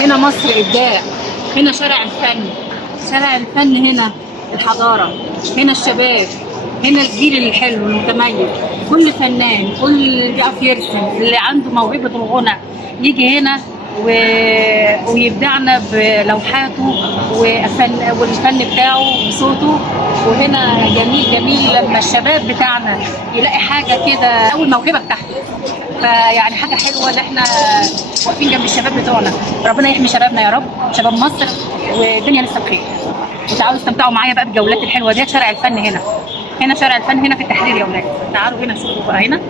هنا مصر إبداع، هنا شارع الفن، شارع الفن هنا الحضارة، هنا الشباب، هنا الجيل الحلو المتميز، كل فنان، كل اللي بيعرف يرسم، اللي عنده موهبة الغنى يجي هنا ويبدعنا بلوحاته والفن بتاعه وصوته. وهنا جميل جميل لما الشباب بتاعنا يلاقي حاجة كده أو الموهبة بتاعته، فيعني حاجة حلوة ان احنا واقفين جنب الشباب بتوعنا. ربنا يحمي شبابنا يا رب، شباب مصر، والدنيا لسه بخير. وتعالوا استمتعوا معايا بقى بالجولات الحلوة دي. شارع الفن هنا شارع الفن هنا في التحرير يا ولاد. تعالوا هنا شوفوا بقى هنا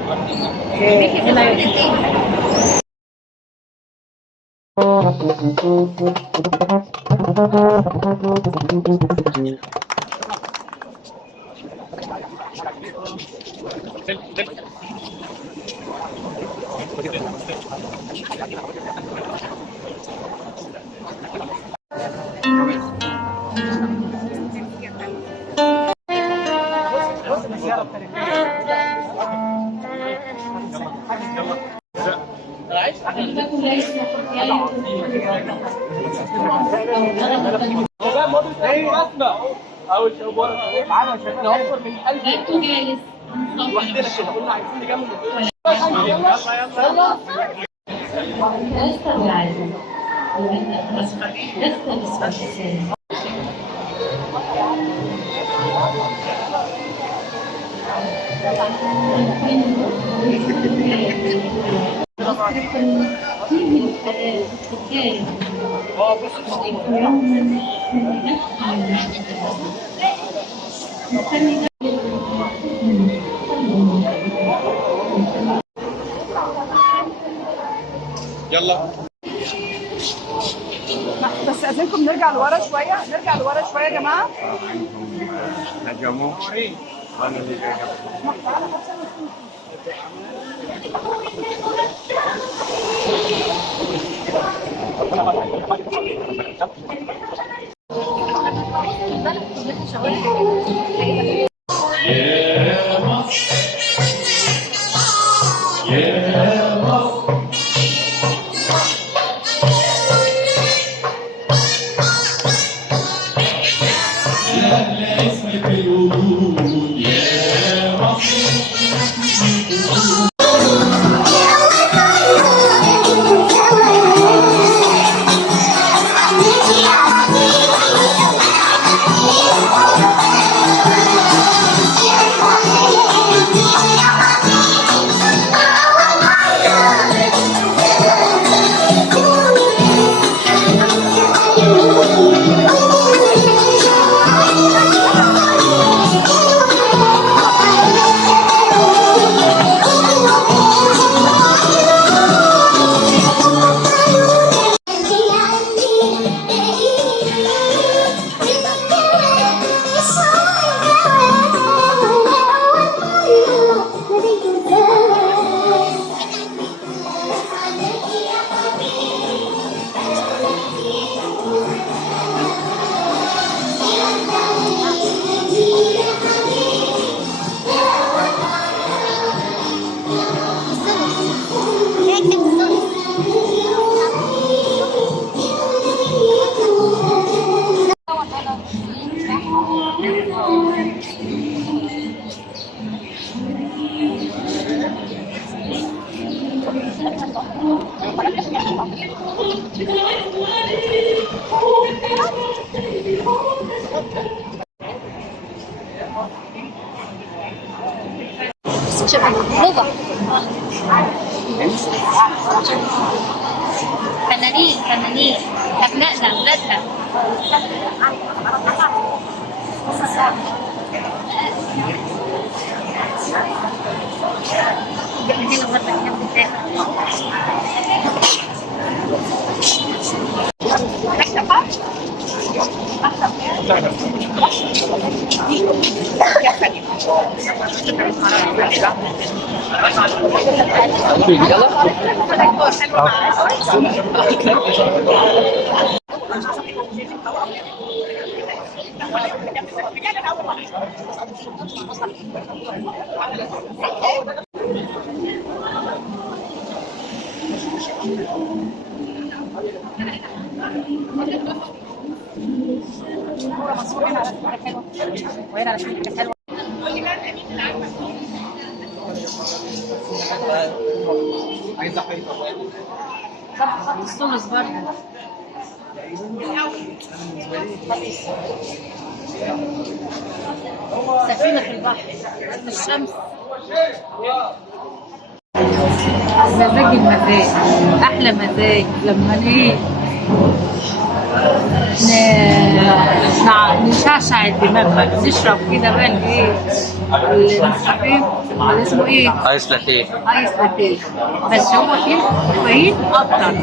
اول شيء معانا عشان نوفر من 1000 جالس لوحدنا كده قلنا عايزين نجمع يلا. بس اذنكم نرجع لورا شويه، يا جماعه. فنانين ابنائنا اولادنا. هنا برضه الكلام بتاعنا وهنا على فكرة حلوة. عايزه حيطه طب خط الثلث برضه. سفينة في البحر في الشمس. مزاج المزاج، أحلى مزاج لما نشعشع الدماغ بقى، نشرب كده بقى النسكافيه اللي اسمه ايه؟ ايس لاتيه. ايس لاتيه، بس هو فيه كافيين اكتر.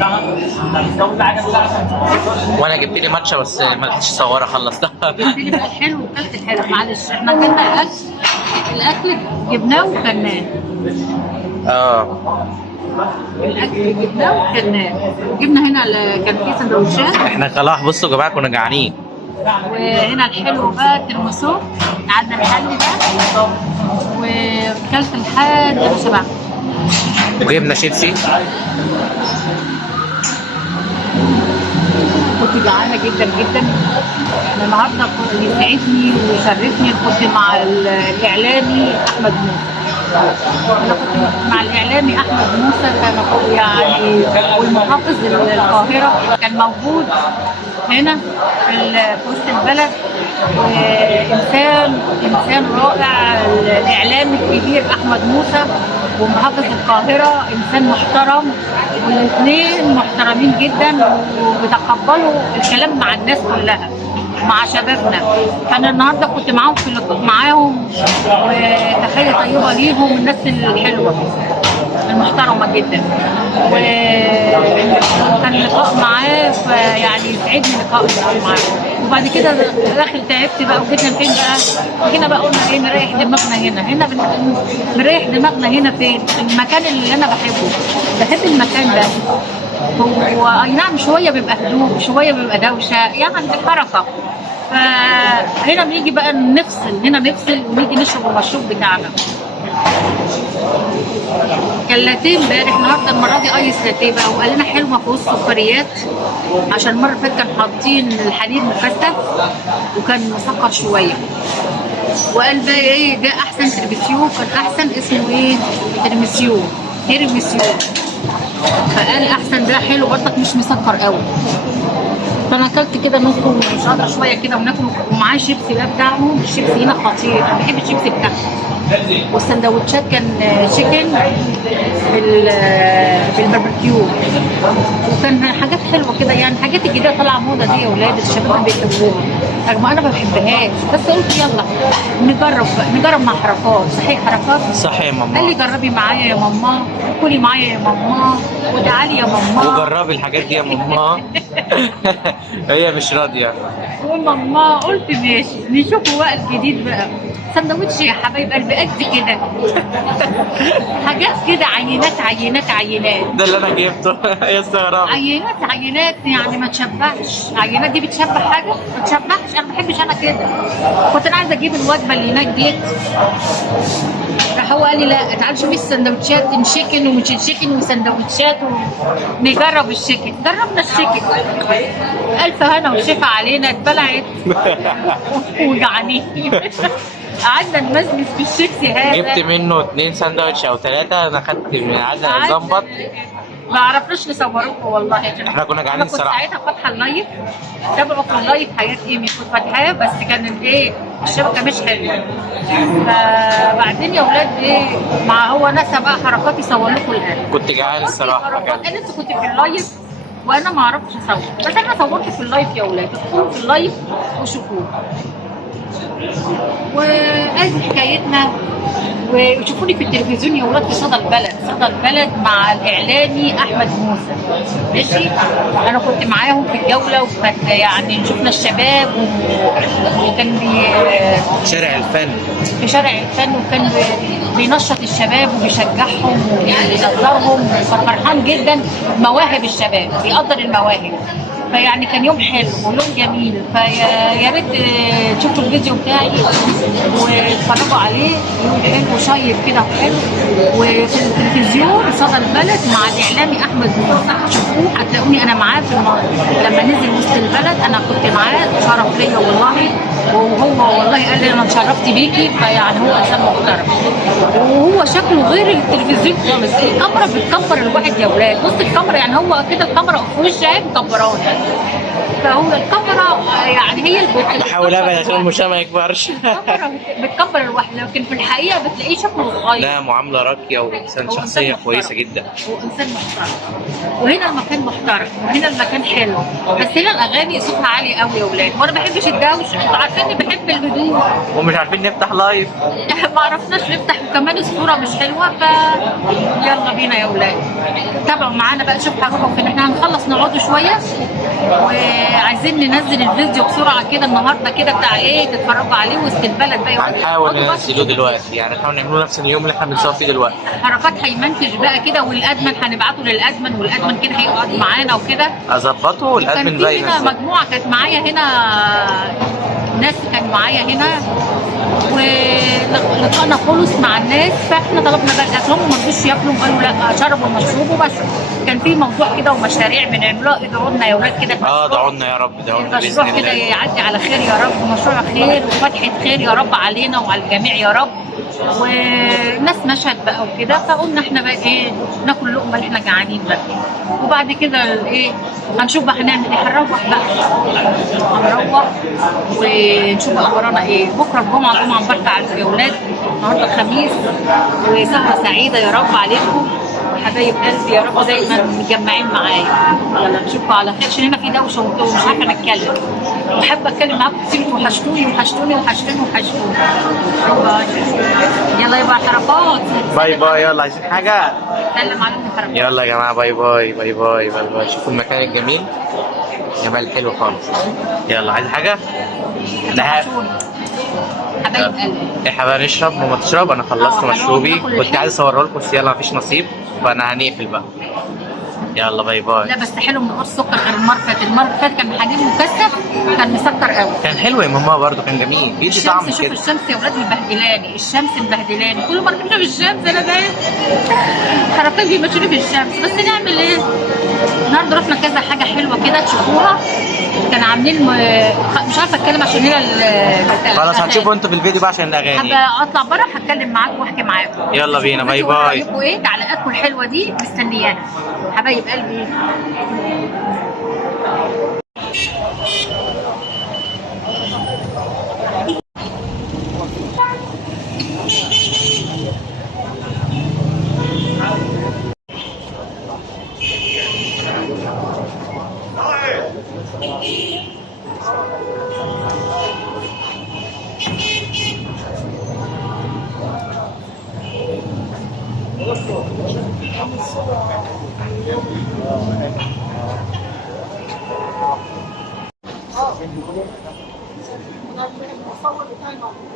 وانا جبت لي ماتشا بس ما كنتش صوره خلصتها. جبت لي بقى الحلو وكلت الحلو. معلش احنا جبنا الاكل جبناه وكلناه. الاكل جبناه وكلناه. جبنا هنا كان في سندوتشات. احنا خلاص بصوا يا جماعه كنا جعانين. وهنا الحلو بقى الترمسو، قعدنا نحلي بقى وكلت لحد ما شبعت. وجبنا شيبسي. كنت جعانه جدا جدا. انا النهارده يسعدني ويشرفني كنت مع الاعلامي احمد موسى. انا كنت مع الاعلامي احمد موسى، كان يعني والمحافظ القاهره كان موجود هنا في وسط البلد، وانسان رائع. الاعلامي الكبير احمد موسى ومحافظ القاهره انسان محترم، والاثنين محترمين جدا وبيتقبلوا الكلام مع الناس كلها، مع شبابنا. كان النهارده كنت معاهم في اللقاء معاهم، وتحيه طيبه ليهم، الناس الحلوه المحترمه جدا. وكان لقاء معاه، فيعني يسعدني لقاء معاه. وبعد كده داخل تعبت بقى، وجينا فين بقى؟ جينا بقى قلنا ايه، نريح دماغنا هنا نريح دماغنا هنا فين؟ المكان اللي انا بحب المكان ده. هو اي نعم شويه بيبقى هدوء، شويه بيبقى دوشه، يعني الحركه. فهنا بنيجي بقى نفصل ونيجي نشرب المشروب بتاعنا. كان لاتيه امبارح، النهارده المره دي ايس لاتيه بقى، وقال لنا حلو ما فيهوش سكريات، عشان المره اللي فاتت كان حاطين الحليب مكثف وكان مسكر شويه. وقال بقى ايه ده احسن ترمسيو، كان احسن اسمه ايه؟ ترمسيو. فقال احسن ده حلو برضك مش مسكر قوي. فانا اكلت كده نص ومش قادره شويه كده وناكل، ومعاه شيبسي بقى بتاعهم. الشيبسي هنا خطير، انا بحب الشيبسي بتاعهم. والسندوتشات كان شيكن بالباربيكيو، وكان حاجات حلوه كده، يعني حاجات الجديده طالعه موضه دي يا اولاد، الشباب بيحبوها رغم انا ما بحبهاش، بس قلت يلا نجرب مع حركات. صحيح حركات؟ صح يا ماما. قال لي جربي معايا يا ماما، كلي معايا يا ماما، وتعالي يا ماما وجربي الحاجات دي يا ماما. هي مش راضيه. وماما قلت ماشي نشوفوا بقى الجديد بقى. سندوتش يا حبايب قلبي قد كده. حاجات كده، عينات. ده اللي انا جبته. يا استغرب. عينات يعني ما تشبعش. عينات دي بتشبع حاجه؟ ما تشبعش. انا ما بحبش انا كده. كنت انا عايزه اجيب الوجبه اللي هناك ديت، راح هو قال لي لا تعالي شوفي السندوتشات، شيكن ومش شيكن وسندوتشات نجرب الشيكن. جربنا الشيكن، الف هنا وشفا علينا، اتبلعت وجعانين. قعدنا نمزمز في الشيبسي هذا. جبت منه 2 ساندوتش او 3. انا خدت من قعدنا نظبط. ما عرفناش نصوروكم والله يا جماعه. احنا كنا جعانين الصراحه. كنت ساعتها فاتحه اللايف، تابعوا في اللايف حياه ايمي، كنت فاتحاه بس كان الشبكه مش حلوه. فبعدين يا اولاد مع هو نسى بقى حركات يصور لكم الان. كنت جعان الصراحه. قال انت كنت في اللايف وانا ما عرفتش اصور، بس انا صورت في اللايف يا اولاد، ادخلوا في اللايف وشوفوه. وادي حكايتنا ويشوفوني في التلفزيون يا ولاد في صدى البلد، صدى البلد مع الاعلامي احمد موسى. ماشي، انا كنت معاهم في الجوله، وكانت يعني شفنا الشباب وكان شارع الفن. في شارع الفن، وكان بينشط الشباب وبيشجعهم وبينظرهم، وكان فرحان جدا بمواهب الشباب، بيقدر المواهب. فيعني كان يوم حلو ويوم جميل. فيا ريت تشوفوا الفيديو بتاعي واتفرجوا عليه، يوم حلو وشيق كده وحلو. وفي التلفزيون صدى البلد مع الاعلامي احمد موسى، شوفوه هتلاقوني انا معاه لما نزل وسط البلد انا كنت معاه، شرف ليا والله. وهو والله قال لي انا اتشرفت بيكي، فيعني هو انسان محترم. وهو شكله غير التلفزيون خالص، الكاميرا بتكبر الواحد يا ولاد. بص الكاميرا يعني هو كده الكاميرا في وشها مكبراني، فهو الكاميرا يعني هي اللي بحاول ابعد عشان المشاه ما يكبرش. الكاميرا بتكبر الواحد، لكن في الحقيقه بتلاقيه شكله صغير. لا، معامله راقيه وانسان هو شخصيه إنسان كويسه محترم. جدا. هو انسان محترم، وهنا المكان محترم، وهنا المكان حلو. بس هنا الاغاني صوتها عالي قوي يا ولاد، وانا ما بحبش الدوشه، انتوا عارفيني بحب الهدوء. ومش عارفين نفتح لايف. ما عرفناش نفتح، وكمان الصوره مش حلوه. يلا بينا يا ولاد، تابعوا معانا بقى. شوف هنروحوا فين. احنا هنخلص نقعدوا شويه، وعايزين ننزل الفيديو بسرعه كده النهارده كده بتاع ايه تتفرجوا عليه وسط البلد بقى. هنحاول ننزله دلوقتي، يعني نحاول نعمله نفس اليوم اللي احنا بنصور فيه دلوقتي. حركات هيمنتج بقى كده، والادمن هنبعته للادمن، والادمن كده هيقعد معانا وكده. اظبطه والادمن كان بقى في هنا ينزل. مجموعه كانت معايا هنا، ناس كان معايا هنا، ولقانا خلص مع الناس. فاحنا طلبنا بقى الاكل، هم ما رضوش ياكلوا، قالوا لا شربوا المشروب وبس. كان في موضوع كده ومشاريع بنعملها، ادعوا لنا يا ولاد كده. ادعوا لنا يا رب، ادعوا لنا باذن المشروع كده الله. يعدي على خير يا رب، مشروع خير وفتحة خير يا رب علينا وعلى الجميع يا رب. والناس مشهد بقى وكده، فقلنا احنا بقى ايه ناكل اللقمه اللي احنا جعانين بقى. وبعد كده ايه هنشوف بقى هنعمل ايه. هنروح بقى، هنروح ونشوف بقى ورانا ايه. بكره الجمعه، جمعه مباركه على الاولاد، النهارده الخميس، وسهره سعيده يا رب عليكم حبايب قلبي، يا رب دايما متجمعين معايا. يلا نشوفكم على خير، عشان هنا في دوشه ومش عارفه اتكلم، وحابه اتكلم معاكم كتير. وحشتوني وحشتوني وحشتوني وحشتوني. باي. يلا يبقى حركات. باي باي. يلا، عايزين حاجه؟ سلم عليكم حركات. يلا يا جماعه، باي باي باي باي باي باي. شوفوا المكان الجميل، جمال حلو خالص. يلا، عايز حاجه؟ وحشوني حبايب قلبي. احنا بقى نشرب وما تشرب. انا خلصت مشروبي، كنت عايز اصوره لكم بس يلا مفيش نصيب، فانا هنقفل بقى. يلا باي باي. لا بس حلو من غير سكر غير المره اللي فاتت. المره اللي فاتت كان حليب مكثف، كان مسكر قوي. كان حلو يا ماما، برضه كان جميل، بيدي طعم الشمس، شوف كده. الشمس يا ولاد مبهدلاني، الشمس مبهدلاني. كل مره بنشوف الشمس انا ده حركات بيمشوني في الشمس. بس نعمل ايه؟ النهارده رحنا كذا حاجه حلوه كده تشوفوها. كان عاملين مش عارفه اتكلم عشان هي خلاص هتشوفوا انتوا في الفيديو بقى عشان الاغاني. حابه اطلع بره هتكلم معاكم واحكي معاكم. يلا بينا، باي وأقول باي. رايكم ايه، تعليقاتكم الحلوه دي مستنياها حبايب قلبي. المصور بتاعي موجود.